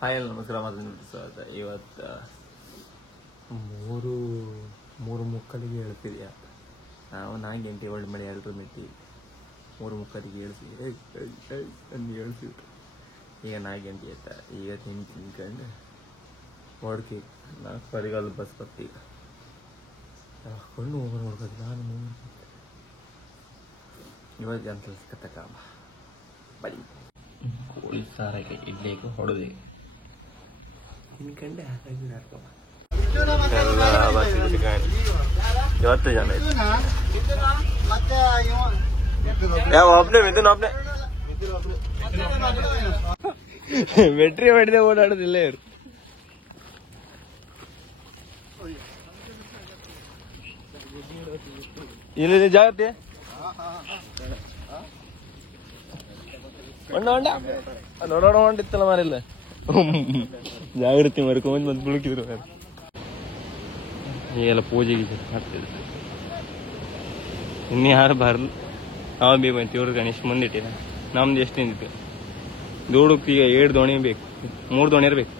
Hi ನಮಸ್ಕಾರ. ಸ್ವಾಗತ. ಇವತ್ತು 3:30 ಹೇಳ್ತಿದ್ಯಾ, ನಾವು 4 ಗಂಟೆ ಒಳ್ಳೆ ಮಳೆ ಎಲ್ಲರೂ ಮೆಟ್ಟಿ 3:30 ಹೇಳ್ತಿದ್ವಿ. ಹೇಳ್ತಿದ್ರು ಈಗ 4 ಗಂಟೆ ಆಯ್ತಾ. ಈಗ ತಿನ್ಕೊಂಡು ಹೊಡ್ಕಿ 4:10 ಬಸ್ ಬರ್ತೀಗ ಹಾಕೊಂಡು ಹೋಗೋಣ. ನೋಡ್ಬೋದು ನಾನು ಇವತ್ತು ಅಂತ ಕತ್ತಕ ಬರೀ ಕೋಳಿ ಸಾರಾಗೆ ಇಡ್ಲಿಗೆ ಹೊಡೆದೆ ತಿನ್ಕಂಡೆ ಹಾಗಾಗಿ ಎಲ್ಲ ಇವತ್ತು ಜನ ಯಾವ ಒಬ್ನೇ ಮಿಥುನ್ ಒಬ್ನೇ ಬೆಟ್ರಿ ಮಾಡಿದೆ ಓಡಾಡೋದಿಲ್ಲ ಇವರು. ಇಲ್ಲಿ ಜಾಗ್ರತೆ ನೋಡೋಣ ಹೊಂಟಿತ್ತಲ್ಲ ಮಾರಿಲ್ಲ ಜಾಗೃತಿ ಮರ್ಕೊಂಡ್ ಬಂದು ಬುಳುಕಿದ್ರು. ಈಗೆಲ್ಲ ಪೂಜೆಗೆ ಮಾಡ್ತಿದ್ರು. ಇನ್ನು ಯಾರು ಬರಲ್ಲ. ನಾವು ಬೇ ಬಂತು ಇವ್ರು ಗಣೇಶ್ ಮುಂದಿಟ್ಟಿಲ್ಲ. ನಮ್ದು ಎಷ್ಟು ನಿಂತಿತ್ತು ದೂಡಕ್ಕೆ ಈಗ 7 ದೋಣಿ ಬೇಕು, 3 ದೋಣಿ ಇರ್ಬೇಕು.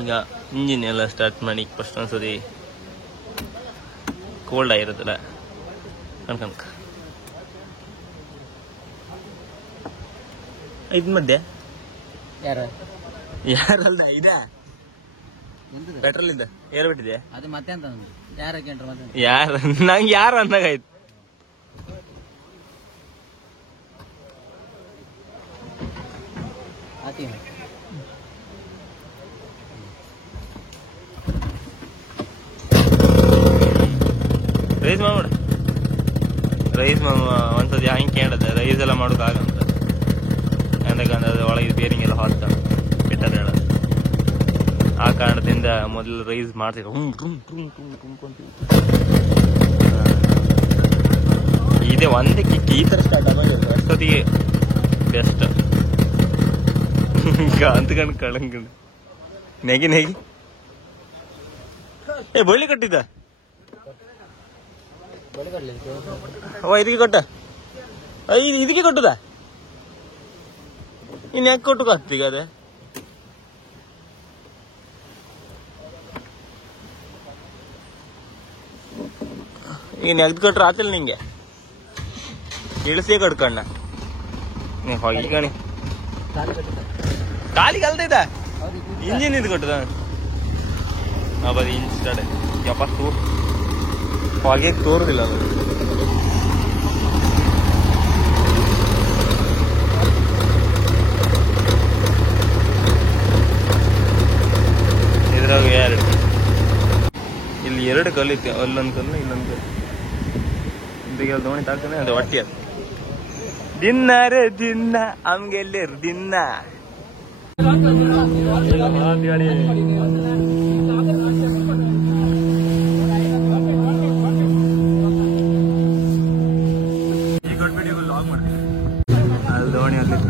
ಈಗ ಇಂಜಿನ್ ಎಲ್ಲ ಸ್ಟಾರ್ಟ್ ಮಾಡಿ ಫಸ್ಟ್ ಒಂದ್ಸತಿ ಕೋಲ್ಡ್ ಆಗಿರುತ್ತಲ್ಲ ಕಣ್ಕಂಕ ಇದ್ ಮಧ್ಯೆ ಯಾರಲ್ದ ಇದೆ ಪೆಟ್ರೋಲ್ ಇದ್ದ ಏರ್ಬಿಟ್ಟಿದೆ ಅದು ಮತ್ತೆ ಅಂತ ಯಾರ ನಂಗೆ ಯಾರು ಅಂದಾಗಾಯ್ತು. ರೈಸ್ ಮಾಡ ರೈಸ್ ಒಂದ್ಸತಿ ಹಂಗೆ ಕೇಳದ ರೈಸ್ ಎಲ್ಲ ಮಾಡೋಕ್ಕಾಗಂತ ಯಾಕಂದ್ರೆ ಅದು ಒಳಗೆ ಬೇರಿಂಗ್ ಎಲ್ಲ ಹಾಕ್ತ ಬೆಟರ್ ಹೇಳೋದು. ಆ ಕಾರಣದಿಂದ ಮೊದಲು ರೈಸ್ ಮಾಡ್ತಿದ್ರು ಇದೇ ಒಂದೇ ಕಿಕ್ಕಿ ಈ ತರ ಸ್ಟಾರ್ಟ್ ಆಗೋದಿಲ್ಲ ಅಷ್ಟೊತ್ತಿಗೆ ಬೆಸ್ಟ್ ಅಂತ್ಕಂಡು ಕಳಂಕಂಡು ನೆಗಿ ನೆಗಿ ಬಳ್ಳಿ ಕಟ್ಟಿದ್ದ ಇದಕ್ಕೆ ಕೊಟ್ಟ ಇದಕ್ಕೆ ಕೊಟ್ಟದ ಇನ್ ಯಾಕೆ ಕೊಟ್ಟುಕಾಗ್ತೀಗ ಅದೇ ಈಗ ನೆಗ್ದು ಕೊಟ್ರೆ ಆತಿಲ್ಲ ನಿಂಗೆ ಇಳಿಸೇ ಕಟ್ಕಣ್ಣ ಹೊಗಣಿ ಕಾಲಿಗೆ ಅಲ್ತೈತ ಇಂಜಿನ್ ಇದು ಕೊಟ್ಟದ ಬರೀ ಇಂಜಿನ್ ಸ್ಟಾರ್ಟ್ ಎಪ್ಪತ್ತು ಹೊಗೆ ತೋರುದಿಲ್ಲ ಅದು. ಇದ್ರಾಗ ಇಲ್ಲಿ 2 ಕಲ್ಲಿತ್ತು, ಅಲ್ಲೊಂದು ಕಲ್ಲು ಇಲ್ಲೊಂದು ಕಲ್ಲು. ಇಂದಿಗೆ ದೋಣಿ ತಾಕ್ತಾನೆ ಅದು ಹೊಟ್ಟಿ ಅದು ದಿನ ರೇ ದಿನ ಅಮ್ಗೆಲ್ಲರು ದಿನ ಅಲ್ಲಿ ದೋಣಿ ಅಲ್ಲಿ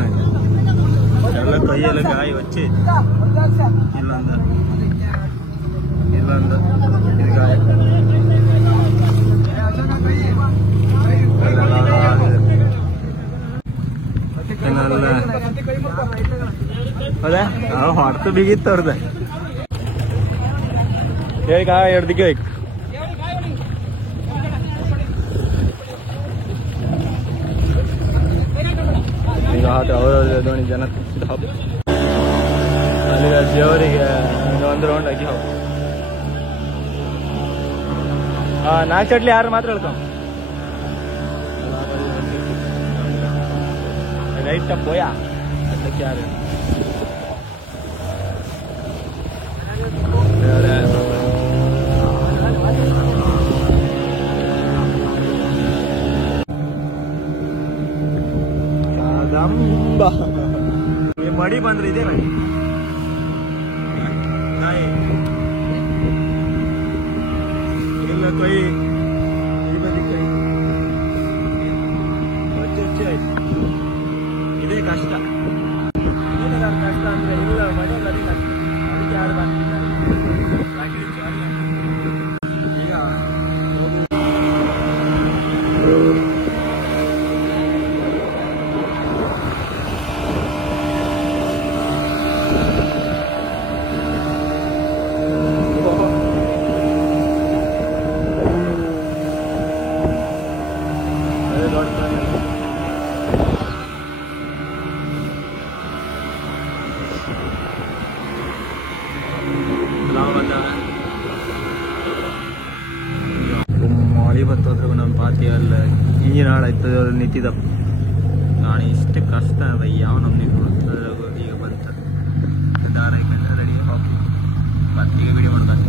ಎಲ್ಲ ಕೈಯೆಲ್ಲ ಗಾಯ ಹಚ್ಚಿ ಇಲ್ಲೊಂದು ಇದು ಗಾಯ ಹೌದಾ ಹೊಡ್ತು ಬಿಗಿತ್ತು ಅವ್ರದ ಹೇಳಿ ಗಾಯ ಹಿಡ್ದಿಕ್ಕೆ ಬೇಕು. ಈಗ ಅವ್ರವ್ರ ದೋಣಿ ಜನ ಹಬ್ಬ ಅಲ್ಲಿ ದೇವರಿಗೆ 1 ರೌಂಡ್ ಹಾಕಿ ಹಬ್ಬ. 4 ಚಟ್ಲಿ 6 ಮಾತ್ರ ಹೇಳ್ಕೊ ರೈಟ್ ಪೋಯಾ ಯಾರು ಮಡಿ ಬಂದ್ರೆ ಇದೆ ನೋಡಿ ಇಲ್ಲ ಕೈ ಈ ಬದಿ ಕೈ ಹೆಚ್ಚು ಆಯ್ತು. ಇದೇ ಕಷ್ಟ. ಏನಾದ್ರು ಕಷ್ಟ ಅಂದ್ರೆ ಇಲ್ಲ ಮನೆಯಲ್ಲಿ ಕಷ್ಟ. ಅದಕ್ಕೆ ಯಾರು ಬರ್ತಿಲ್ಲ ಈಗ ಮಳೆ ಬತ್ತೋದ್ರೂ ನಮ್ಮ ಪಾತಿ ಅಲ್ಲ ಇಂಜಿನ್ ಹಾಳಾಯ್ತು ನಿಂತಿದ್ದ ನಾನು ಇಷ್ಟು ಕಷ್ಟ ಅದ ಯಾವ ನಮ್ಗೆ ಈಗ ಬಂತ ದಾರ ರೆಡಿ ಹೋಗಿ ಮತ್ತೆ ಈಗ ವಿಡಿಯೋ ಮಾಡ್ತಾರೆ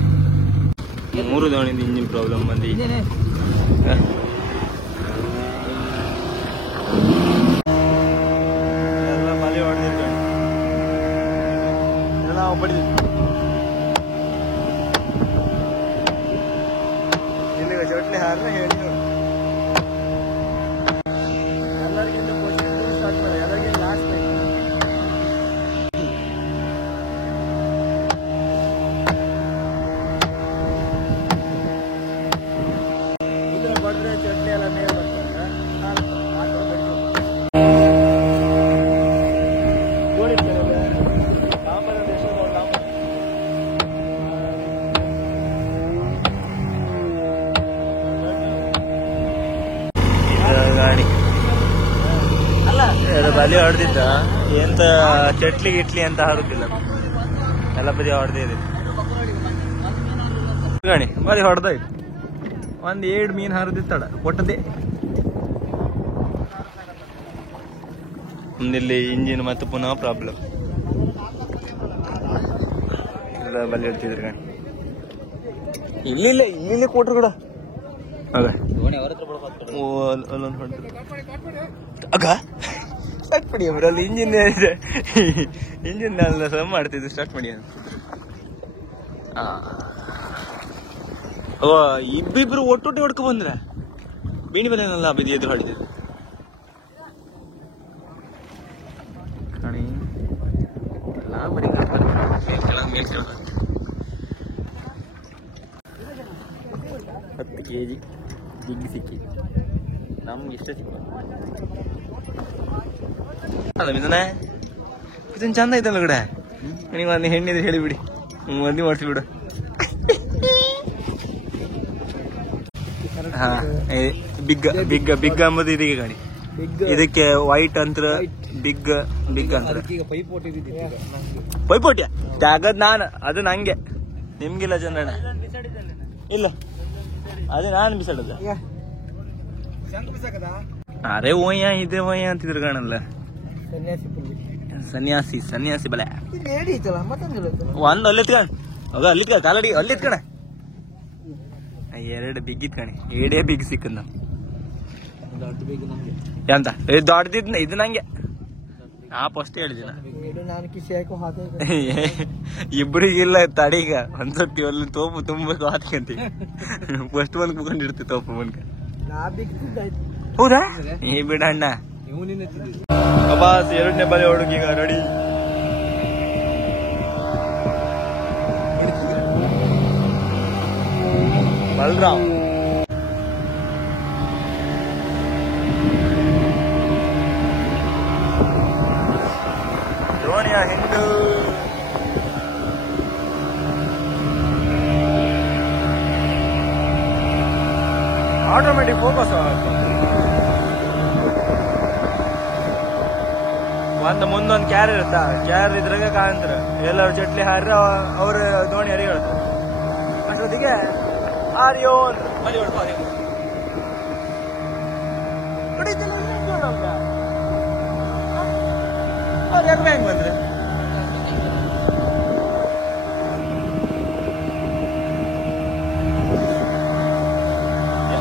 3 ದೋಣಿಂದ ಇಂಜಿನ್ ಪ್ರಾಬ್ಲಮ್ ಬಂದು ಎಲ್ಲ ಮಳೆ ಹೊಡೆದಿರ್ತಾನೆ ಎಲ್ಲ ಬಡಿದಿತ್ತು ಇಲ್ಲಿಗೆ ಚಟ್ಲಿ ಹಾರ ಹೇಳಿ ಎಲ್ಲರಿಗಿಂತ ಸ್ಟಾರ್ಟ್ ಮಾಡಿ ಎಲ್ಲರಿಗಿಂತ ಲಾಸ್ಟ್ ಇದನ್ನ ಬಡ್ರೆ ಚಟ್ಲಿ ಎಲ್ಲ ಮೇಲೆ ಗಾಡಿ ಅಲ್ಲ ಬಲಿ ಹೊಡೆದಿದ್ದ ಎಂತ ಚಟ್ಲಿ ಗಿಟ್ಲಿ ಅಂತ ಹಾರುದಿಲ್ಲ ಎಲ್ಲ ಬದಿ ಹೊಡೆದಿದೆ ಗಾಣಿ ಬಲಿ ಹೊಡೆದ ಒಂದ್ 7 ಮೀನ್ ಹರಿದಿತ್ತಡ ಕೊಟ್ಟದೆ ಒಂದಿಲ್ಲಿ ಇಂಜಿನ್ ಮತ್ತು ಪುನಃ ಪ್ರಾಬ್ಲಮ್ ಎಲ್ಲ ಬಲಿ ಹೊಡ್ತಿದ್ರು ಗಾಣಿ ಇಲ್ಲಿ ಕೊಟ್ರು ಕೂಡ ಆಗ ಅಲ್ಲೊಂದು ಹೊಡೆದ್ರು ಆಗ ಸ್ಟಾರ್ಟ್ ಮಾಡಿ ಅವರಲ್ಲಿ ಇಂಜಿನ್ ಇದೆ ಇಂಜಿನ್ ಸಹ ಮಾಡ್ತಿದ್ರು ಸ್ಟಾರ್ಟ್ ಮಾಡಿ ಅಂತ ಇಬ್ಬಿಬ್ರು ಒಟ್ಟೊಟ್ಟೆ ಹೊಡ್ಕೊ ಬಂದ್ರೆ ಬೇಣಿ ಬೆಲೆನಲ್ಲ ಬದಿ ಎದುರು ಹೊಡಿದ್ರು ಕಣಿ ಎಲ್ಲ ಬರೀ ಮೇಲ್ 10 kg ಜಿಗ್ಗಿ ಸಿಕ್ಕಿ ನಮ್ಗೆ ಇಷ್ಟ ಸಿಕ್ಕ ಅಲ್ಲ ಇದನ್ನ ಇದನ್ ಚಂದ ಐತಲ್ಲ ಕಡೆ ನೀವು ಒಂದು ಹೆಣ್ಣಿದ್ರೆ ಹೇಳಿಬಿಡಿ ಮದ್ವೆ ಮಾಡಿಸ್ಬಿಡು ಹಾ ಬಿಗ್ ಬಿಗ್ ಬಿಗ್ ಅಂಬದು ಇದಕ್ಕೆ ಗಾಡಿ ಇದಕ್ಕೆ ವೈಟ್ ಅಂತರ ಬಿಗ್ ಬಿಗ್ ಅಂತರ ಪೈಪೋಟ್ಯ ಜಾಗದ್ ನಾನು ಅದು ನಂಗೆ ನಿಮ್ಗಿಲ್ಲ ಚಂದ್ರಣ್ಣ ಇಲ್ಲ ಅದೇ ನಾನು ಬಿಸಾಡದ ಅರೆ ಓಯ್ಯ ಇದೇ ಓಯ್ಯ ಅಂತಿದ್ರು ಕಾಣಲ್ಲ ಸನ್ಯಾಸಿ ಬಲೆ ಒಂದು ಅಲ್ಲಿತ್ಕಣ ಹೋಗ ಅಲ್ಲಿತ್ಕ ಕಾಲಡಿ ಅಲ್ಲಿತ್ಕಣ 2 ಬಿಗ್ ಇತ್ಕಣಿ 7 ಬಿಗ್ ಸಿಕ್ಕದ ಎಂತ ದೊಡ್ಡದಿದ್ ಇದು ನಂಗೆ ನಾ ಫಸ್ಟ್ ಹೇಳಿದಿನ ಇಬ್ಬರಿಗಿಲ್ಲ ತಡೀಗ ಒಂದ್ಸತಿ ಅಲ್ಲಿ ತೋಪು ತುಂಬಬೇಕು ಹಾಕಂತಿ ಫಸ್ಟ್ ಬಂದ್ ಕುತ್ಕೊಂಡಿರ್ತಿ ತೋಪು ಬಂದ್ಕ ಹೌದಾ ಈ ಬಿಡ ಅಣ್ಣ ಅಬ್ಬಾಸ್ 2ನೇ ಬಲೆ ಹುಡುಗೀಗ ರೆಡಿ ಬಲರಾಮ್ ಧೋನಿಯ ಹಿಂದೂ ಆಟೋಮೆಟಿಕ್ ಫೋಕಸ್ ಒಂದು ಮುಂದೊಂದು ಕ್ಯಾರ್ ಇರುತ್ತಾ ಕ್ಯಾರ್ ಇದ್ರಾಗ ಕಾಣ್ತಾರ ಎಲ್ಲರೂ ಚಟ್ಲಿ ಹಾರಿ ಅವ್ರ ದೋಣಿ ಹರಿ ಹೇಳ್ತಾರೆ ಅಷ್ಟೊತ್ತಿಗೆ ಆರ್ಯೋ ಅಂತ ಮಲಿ ಹೊಡ್ಕೊ ಅವ್ರು ಯಾಕೆ ಹೆಂಗ್ ಬಂದ್ರೆ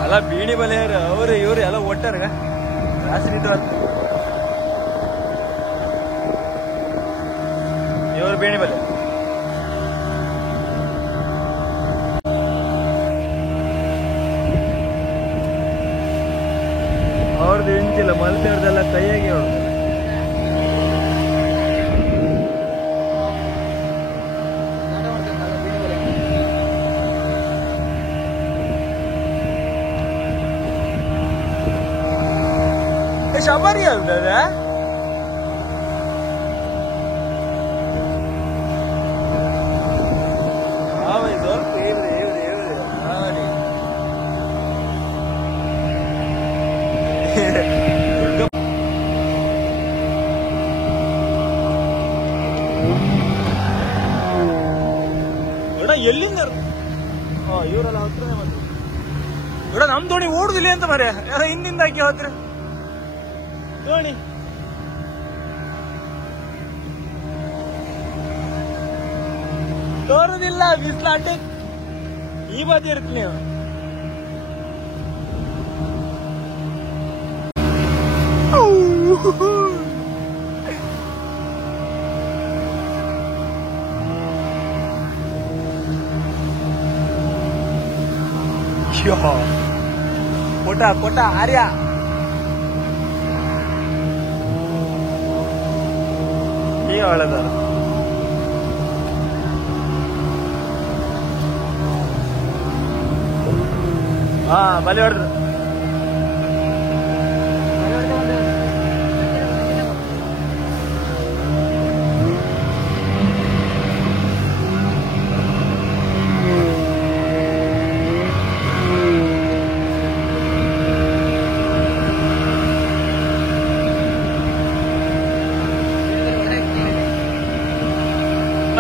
ಎಲ್ಲ ಬೀಣಿ ಬಲೆಯರು ಅವ್ರು ಇವ್ರು ಎಲ್ಲ ಒಟ್ಟಾರ ರಾತ್ರಿ ಇವ್ರು ಬೇಣಿ ಬಲೆ ಅವ್ರದ್ದು ಇಂಚಿಲ್ಲ ಮಲ್ಪೆಯವ್ರದೆಲ್ಲ ಕೈಯಾಗಿ ಅವ್ರದ್ದು ಶಬರಿ ಅಲ್ದ ಎಲ್ಲಿಂದ ಇವರೆಲ್ಲ ಹತ್ರನೇ ಬಂದ್ರು ಇಡ ನಮ್ ದೋಣಿ ಓಡುದಿಲ್ಲ ಅಂತ ಮರೆ ಯಾರೋ ಹಿಂದಿಂದ ಹಾಕಿ ಹೋದ್ರೆ ದೋಣಿ ತೋರುದಿಲ್ಲ ಬಿಸಿಲು ಅಡ್ಡೆ ಈ ಬದಿ ಇರ್ತೀನಿ ಕೋಟ ಕೋಟ ಆರ್ಯ ಈ ಒಳ್ಳೆದ ಹಾ ಬಲಿ ಹೊಡೆದ್ರು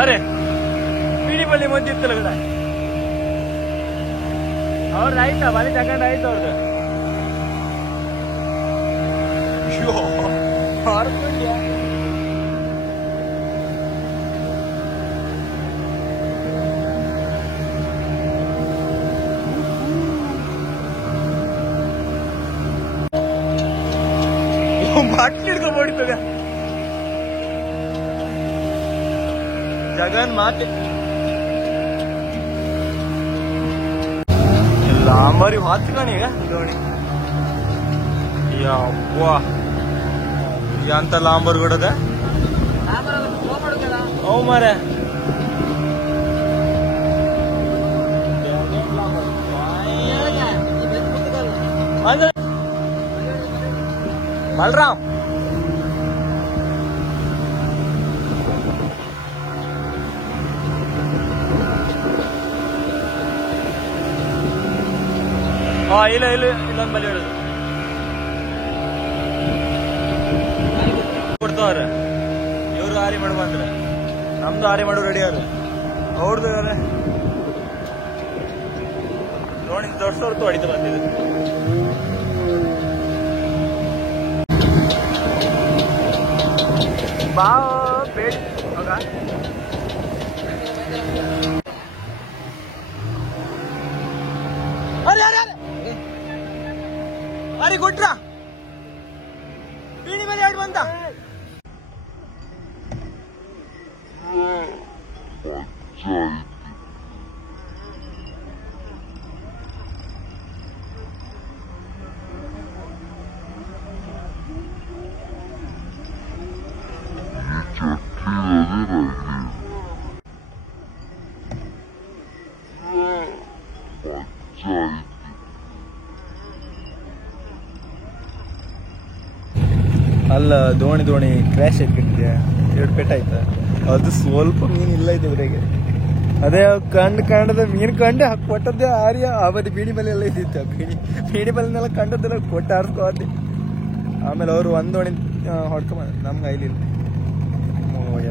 अरे पीढ़ी बल्ली मस्जिद लग रहा है और आयता बाली तक आयता और बाटली हिಡ್ಕೊಂಡ್ಬಿಡ್ತದ ಜಗನ್ ಮಾತೆ ಲಾಂಬರಿ ಹಾತ್ಕಣಿ ಈಗ ದೋಣಿ ಯವ್ವ ಎಂತ ಲಾಂಬರ್ ಕೊಡದ ಅವು ಮಾರೆ ಬಲರಾಮ್ ಇಲ್ಲ ಇಲ್ಲ ಇಲ್ಲೊಂದು ಬಲಿ ಹೇಳುದು ಕೊಡ್ತಾವ್ರೆ ಇವ್ರು ಹಾರಿ ಮಾಡು ಬಂದ್ರೆ ನಮ್ದು ಹಾರಿ ಮಾಡು ರೆಡಿ ಅವ್ರೆ ಅವ್ರದ್ದು ನೋಡಿ ದೊಡ್ಡ ಹೊರತು ಹೊಡಿತ ಬಂದಿದೆ ಬಾ ಬೇಡ ಹೋಗ अरे गुट्रा पीढ़ी में लेट बनता ಅಲ್ಲ ದೋಣಿ ಕ್ರ್ಯಾಶ್ ಆಗಿಬಿಟ್ಟಿದೆ 2 ಪೆಟ್ಟಾಯ್ತಾ ಅದು ಸ್ವಲ್ಪ ಮೀನು ಇಲ್ಲ ಇದೆ ಇವರಿಗೆ ಅದೇ ಕಂಡದ ಮೀನು ಕಂಡು ಕೊಟ್ಟದ್ದೇ ಆರ್ಯ ಅವತ್ತು ಬೀಡಿ ಬಲೆ ಎಲ್ಲ ಇದ್ದಿತ್ತು ಬೀಡಿ ಬಲೆನೆಲ್ಲ ಕಂಡದ್ದೆಲ್ಲ ಕೊಟ್ಟು ಆರಿಸ್ಕೋತಿ ಆಮೇಲೆ ಅವರು ಒಂದು ದೋಣಿ ಹೊಡ್ಕೊಂಬ ನಮ್ಗೆ ಐಲಿಲ್ಲ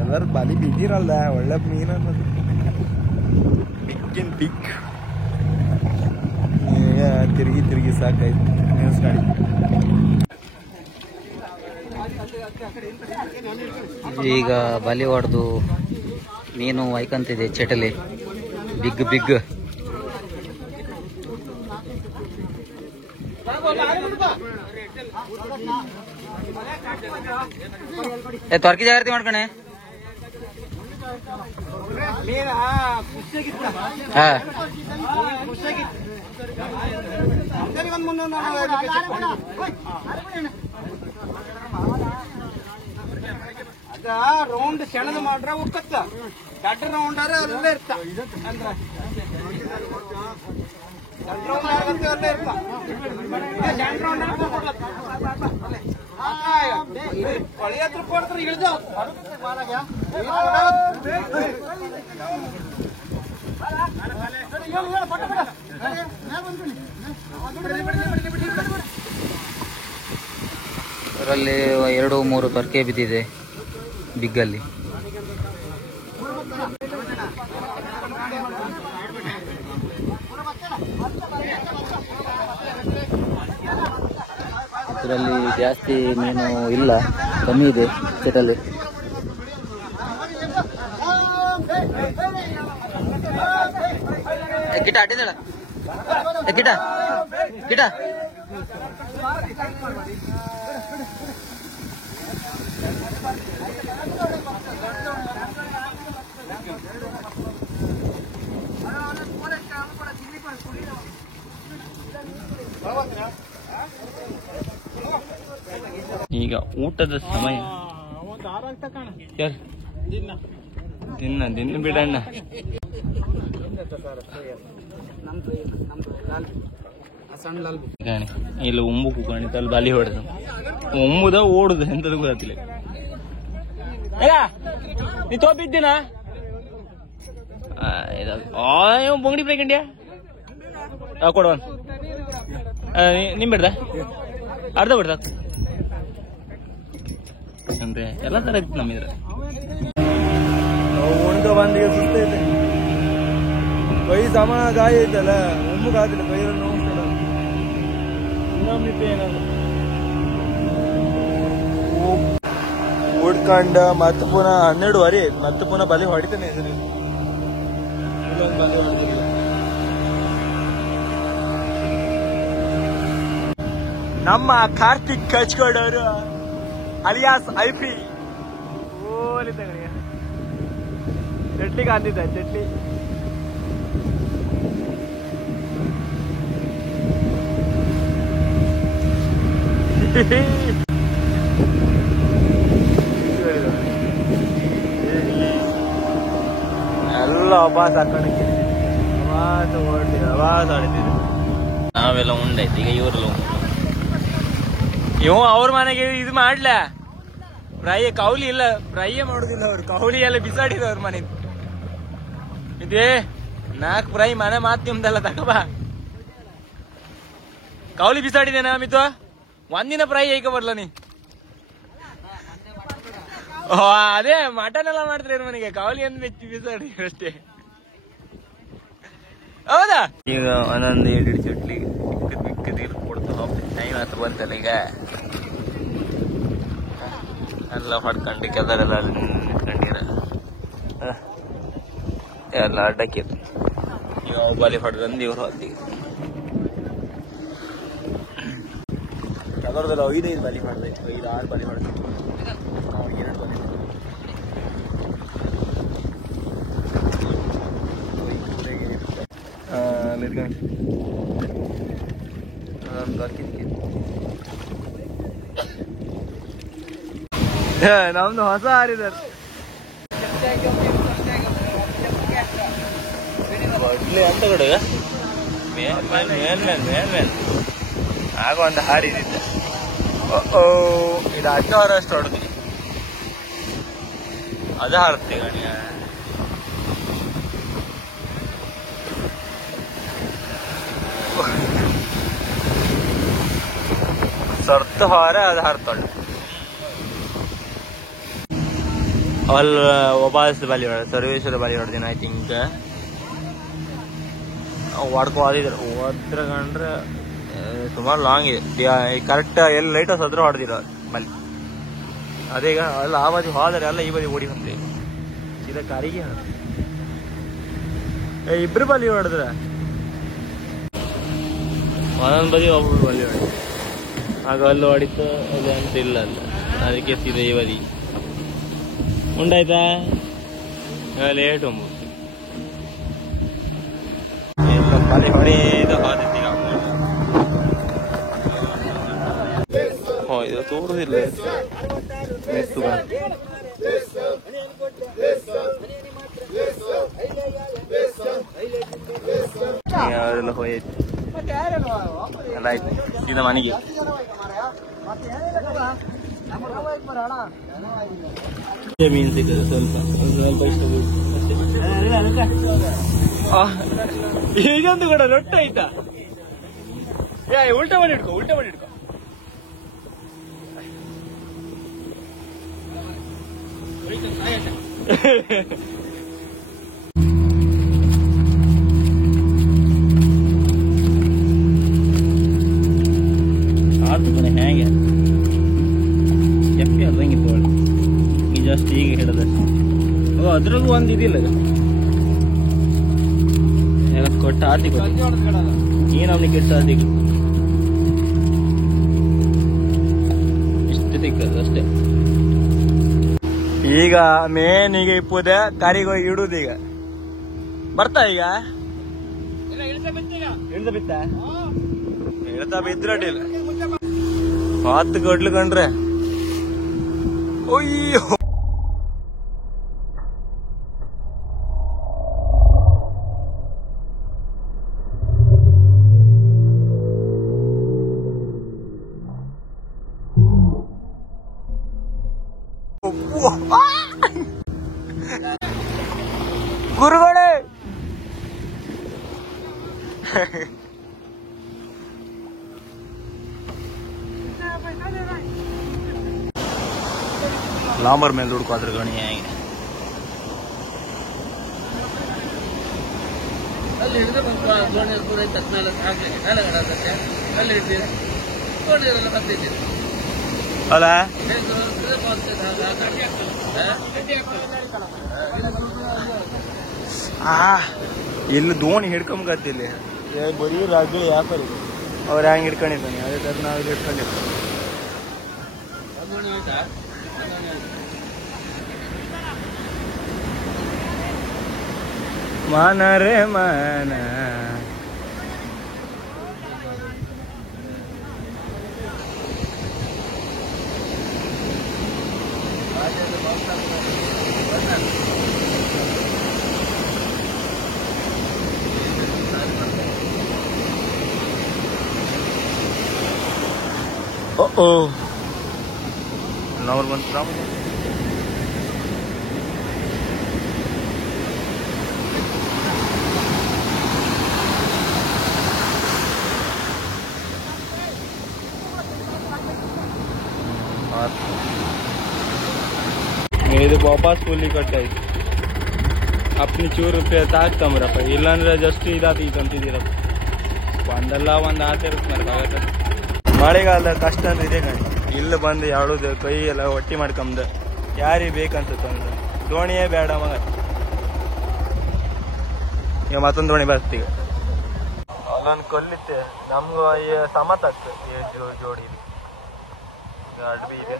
ಎಲ್ಲರೂ ಬಲಿ ಬಿದ್ದಿರಲ್ಲ ಒಳ್ಳೆ ಮೀನು ಅನ್ನೋದು ಬಿಗ್ ತಿರುಗಿ ಸಾಕಾಯ್ತು ನ್ಯೂಸ್ ಮಾಡಿ ಈಗ ಬಲಿ ಹೊಡೆದು ಮೀನು ಒಯ್ಕಂತಿದೆ ಚಟಲಿ ಬಿಗ್ ತೊರ್ಕಿ ಜಾಗ್ರತೆ ಮಾಡ್ಕಣೆ ಹಾ ರೌಂಡ್ ಸೆಣದು ಮಾಡ್ರ ಉಕ್ಕತ್ತ ದಡ್ಡ ರೌಂಡ್ ಅಲ್ಲೇ ಇರ್ತ ಹೊಳಿ ಹತ್ರ ಕೊಡ್ತಾರೆ ಇಳಿದ ಅದರಲ್ಲಿ 2-3 ತೊರ್ಕೆ ಬಿದ್ದಿದೆ ಬಿಗ್ಗಲ್ಲಿ ಇದರಲ್ಲಿ ಜಾಸ್ತಿ ಮೀನು ಇಲ್ಲ, ಕಮ್ಮಿ ಇದೆ ಸೆಟಲ್ಲಿ. ಕಿಟ ಅಡ್ಡಿದಳ ಕಿಟ ಕಿಟ ಈಗ ಊಟದ ಸಮಯ. ದಿನ ದಿನ ಬಿಡಣ್ಣ. ಇಲ್ಲ ಉಂಬು ಕುಕಾಣಿತ ಅಲ್ಲಿ ಬಾಲಿ ಹೊಡೆದ ಉಂಬುದ ಓಡುದು ಎಂತದ ಗೊತ್ತಿಲ್ಲ. ನೀ ತೋಪಿದ್ದೀನ ಬೊಂಗಡಿ ಪ್ರೇಕಂಡ್ಯಾ ಕೊಡುವ ನಿಮ್ ಬಿಡ್ದ ಅರ್ಧ ಬಿಡ್ದ ಅಂದ್ರೆ ಎಲ್ಲ ತರ ಇತ್ತು ನಮ್ಮಿದ್ರ. ಉಣ್ಕ ಬಂದಿಗೆ ಸುಸ್ತೈತೆ ಕೈ ಸಮ ಗಾಯ ಐತಲ್ಲ ಒಮ್ಮಗ್ ಆದಿಲ್ಲ ಕೈಯಲ್ಲಿ ನೋಡ್ತಾಡ ಇನ್ನೊಮ್ಮಿತ್ತು ಏನಾದ್ರು ಉಡ್ಕಂಡ ಮತ್ತೆ ಪುನಃ 12 ಆಯ್ತು. ಮತ್ತೆ ಪುನಃ ಬಲಿ ಹೊಡಿತಾನೆ ಇದ್ರಿ ಇಲ್ಲೊಂದು ಬಲಿ ಹೊಡಿತಿಲ್ಲ. ನಮ್ಮ ಕಾರ್ತಿಕ್ ಕಚ್ಕೊಂಡವರು ಅಲಿಯಾಸ್ ಐಪಿ ಓಲಿ ತಗಣಿಯ ಚಟ್ಲಿಗೆ ಅಂದಿದ್ದ ಚಟ್ಲಿ. ಎಲ್ಲ ಅಭಾಸ ಹಾಕೋಣಕ್ಕೆ ಅಭಾಸ ಓಡ್ತೀವಿ ಅಭಾಸ ಆಡ್ತೀವಿ. ನಾವೆಲ್ಲ ಉಂಡಾಯ್ತು. ಈಗ ಇವರೆಲ್ಲ ಉಂಡು. ಅವ್ರ ಮನೆಗೆ ಇದು ಮಾಡ್ಲ ಫ್ರೈ ಕೌಲಿ ಇಲ್ಲ, ಫ್ರೈಯೇ ಮಾಡುದಿಲ್ಲ ಅವ್ರು. ಕೌಲಿ ಎಲ್ಲ ಬಿಸಾಡಿದ ಅವ್ರ ಮನೆ. ಇದೇ 4 ಫ್ರೈ ಮನೆ ಮಾತ್ ನಿಮ್ದಲ್ಲ ತಗೋಬಾ. ಕೌಲಿ ಬಿಸಾಡಿದೇನ ಮಿತು ಒಂದಿನ ಫ್ರೈ ಏಕ ಬರ್ಲ ನೀ. ಅದೇ ಮಟನ್ ಎಲ್ಲ ಮಾಡ್ತಾರೆ ಇವ್ರ ಮನೆಗೆ. ಕೌಲಿ ಅಂದ್ ಮೆಚ್ಚಿ ಬಿಸಾಡಿ ಅಷ್ಟೇ. ಹೌದಾ? ಈಗ ಒಂದೊಂದು 2 ಚಟ್ಲಿ ಮಿಕ್ಕದ ಕೊಡ್ತಾ ಹೋಗ್ತೀವಿ. ಟೈಮ್ ಹತ್ರ ಬಂತಲ್ಲ ಈಗ ಎಲ್ಲ ಹೊಡ್ಕೊಂಡು ಕೆಲವರೆಲ್ಲ ನಿಂತ್ಕೊಂಡಿರ ಎಲ್ಲ ಅಡ್ಡಕ್ಕಿದ್ರು. ಈಗ ಬಾಲಿ ಹೊಡೆದಂದು ಇವ್ರು ಹೊತ್ತಿಗೆ ಅದರದೆಲ್ಲ 5 ಬಲಿ ಮಾಡಿದೆ, 5-6 ಬಲಿ ಮಾಡಿದೆ. ಅವ್ರಿಗೆ 2 ಬಲಿ ನಮ್ದು ಹೊಸ ಹಾರಿದಾರೆ. ಅಂತ ಕೊಡುಗ ಮೇಲ್ಮೇಲ್ ಆಗ ಒಂದು ಹಾರಿದಿದ್ದ. ಇದು 10 ಅಷ್ಟು ಹೊಡೆದು ಅದು ಹಾರುತ್ತೆ ಗಣಿಯ. ಸರ್ತ ಹಾರ ಅದು ಹಾರ್ತೊಳ್ಳೆ ಅಲ್ಲಿ ಒಬ್ಬಾಸ್ ಬಲಿ ಹೊಡೆದ ಸರ್ವೇಶ್ವರ ಬಲಿ ಹೊಡೆದಿನ. ಐ ಥಿಂಕ್ ಹೊಡ್ಕೊ ಹೋದಿದ್ರು ಹೋದ್ರ ಕಂಡ್ರೆ ಸುಮಾರು ಲಾಂಗ್ ಇದೆ. ಕರೆಕ್ಟ್ ಎಲ್ಲಿ ಲೈಟ್ ಹೌಸ್ ಹತ್ರ ಹೊಡೆದಿರೋ ಬಲಿ. ಅದೇಗ ಅಲ್ಲ ಆ ಬದಿ ಹೋದರೆ ಎಲ್ಲ ಈ ಬದಿ ಓಡಿ ಬಂದ್ರಿ ಸೀದಾ ಕಾರಿಗೆ. ಇಬ್ರು ಬಲಿ ಹೊಡೆದ್ರ ಒಂದೊಂದು ಬದಿ ಒಬ್ಬರು ಬಲಿ ಹೊಡೆದ. ಆಗ ಅಲ್ಲಿ ಹೊಡಿತು ಅದು ಅಂತ ಇಲ್ಲ ಅಲ್ಲ, ಅದಕ್ಕೆ ಸೀದಾ ಈ ಬದಿ ಉಂಡಾಯ್ತಾ. ಲೇಟ್ ಒಂಬತ್ತು ಎಲ್ಲ ಬಲಿ ಹೊಡೆದ ಹೋದಿತ್ತು. ಇದು ತೋರುದಿಲ್ಲ ಅವರೆಲ್ಲ ಹೋಯ್ತು ಎಲ್ಲ ಆಯ್ತು. ಸೀದಾ ಮನೆಗೆ ಮೀನು ಸಿಗ್ತದೆ ಸ್ವಲ್ಪ ಇಷ್ಟ. ಈಗಂತೂ ಕೂಡ ರೊಟ್ಟ ಆಯ್ತಾ. ಉಲ್ಟಾ ಮಾಡಿ ಇಟ್ಕೊ ಅದ್ರಾಗೂ ಒಂದ್ ಇದಿಲ್ಲ ಕೊಟ್ಟ ಆರ್ತಿ ಏನ್ ಅವ್ನಿಗೆ ಕೆಟ್ಟ ಆರ್ತಿ ಇಷ್ಟು ಸಿಕ್ಕದು ಅಷ್ಟೇ. ಈಗ ಮೇನ್ ಈಗ ಇಪ್ಪುದೆ ಕರಿಗೋಗಿ ಇಡುದು. ಈಗ ಬರ್ತಾ ಈಗ ಇಳ್ತಾ ಬಿದ್ರಡಿಲ್ಲ 10 ಗಡ್ಲು ಕಂಡ್ರೆ ಅಯ್ಯೋ ಗುರುಗಳೇ ಲಾಂಬರ್ ಮೇಲೆ ದುಡ್ಕೋದ್ರ ಗಣಿ ಹೇಗೆ ಅಲ್ಲ ಇಲ್ಲಿ ದೋಣಿ ಹಿಡ್ಕೊಂಬತ್ತಿಲ್ಲ ಬರೀ ರಾಜ್ಗಳು ವ್ಯಾಪಾರ ಅವ್ರು ಹೆಂಗ್ ಹಿಡ್ಕೊಂಡಿದ್ದಾನೆ ಅದೇ ತರ ನಾವು ಹಿಡ್ಕೊಂಡಿರ್ತೀವಿ. ಮಾನ ರೇ ಮಾನ ಅವ್ರು ಬಂದು ಇದು ವಾಪಸ್ ಫುಲ್ಲಿ ಕಟ್ಟಾಯ್ತು. ಅಪ್ನಿ ಚೂರು ರೂಪಾಯಿ ತಾಕ್ತಂಬ್ರಪ್ಪ, ಇಲ್ಲಾಂದ್ರೆ ಜಸ್ಟ್ ಇದಾತೀತಂತಿದ್ದೀರಪ್ಪ. ಒಂದಲ್ಲ ಒಂದು ಆಚರಿಸ್ತಾರೆ. ಮಳೆಗಾಲದ ಕಷ್ಟ ಅಂದ್ರೆ ಇದೆ ಕಣಿ. ಇಲ್ಲಿ ಬಂದು ಯಾಡುದು ಕೈ ಎಲ್ಲ ಒಟ್ಟಿ ಮಾಡ್ಕೊಂಬ ಯಾರಿಗೆ ಬೇಕನ್ಸುತ್ತ ದೋಣಿಯೇ ಬೇಡ ಮಗ. ಈಗ ಮತ್ತೊಂದು ದೋಣಿ ಬರ್ತೀಗ ಅಲ್ಲೊಂದು ಕೊಲ್ಲಿತ್ತೆ ನಮ್ಗೂ ಸಮತ ಆಗ್ತದೆ ಜೋಡಿ ಅಡ್ಬಿ ಇದೆ.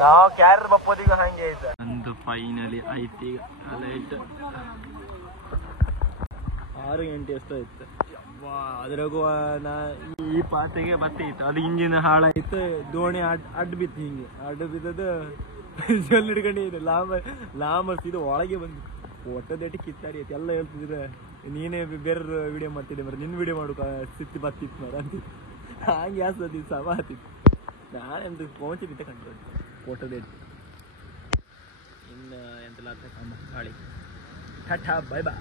ನಾವು ಕ್ಯಾರರ್ ಬಪ್ಪೋದಿಗ ಹಂಗೆ ಐತೆ. ಒಂದು ಫೈನಲಿ ಐತಿ ಈಗ ಲೈಟ್ 6 ಗಂಟೆ ಎಷ್ಟೋ ಇತ್ತು. ಅದ್ರಾಗೂ ಈ ಪಾತೆಗೆ ಬತ್ತಿತ್ತು, ಅದು ಇಂಜಿನ್ ಹಾಳಾಯ್ತು. ದೋಣಿ ಅಡ್ಡ ಬಿತ್ತು, ಹಿಂಗೆ ಅಡ್ಡ ಬಿದ್ದದು ಜಲ್ ಹಿಡ್ಕೊಂಡಿದ್ದು ಲಾಮರ್ಸ್ ಇದು ಒಳಗೆ ಬಂದು ಒಟ್ಟದಟ್ಟಿ ಕಿತ್ತಾಡಿ ಐತಿ. ಎಲ್ಲ ಹೇಳ್ತಿದ್ರೆ ನೀನೇ ಬೇರೆ ವಿಡಿಯೋ ಮಾಡ್ತಿದ್ದೆ ಮರ, ನಿನ್ನ ವಿಡಿಯೋ ಮಾಡು ಸಿತ್ತಿ ಬತ್ತಿತ್ತು ಮರ ಅಂತಿತ್ತು. ಹಂಗೆ ಯಾಸತಿ ಸಮ ಆತಿತ್ತು. ನಾನೆಂತ ಪೌಂಚಿ ಬಿತ್ತ ಕಂಡು ಫೋಟೋದೇಟ್ ಇನ್ನು ಎಂತೆಲ್ಲ ಹಾಳಿ ಟಾಟಾ ಬೈ ಬಾ.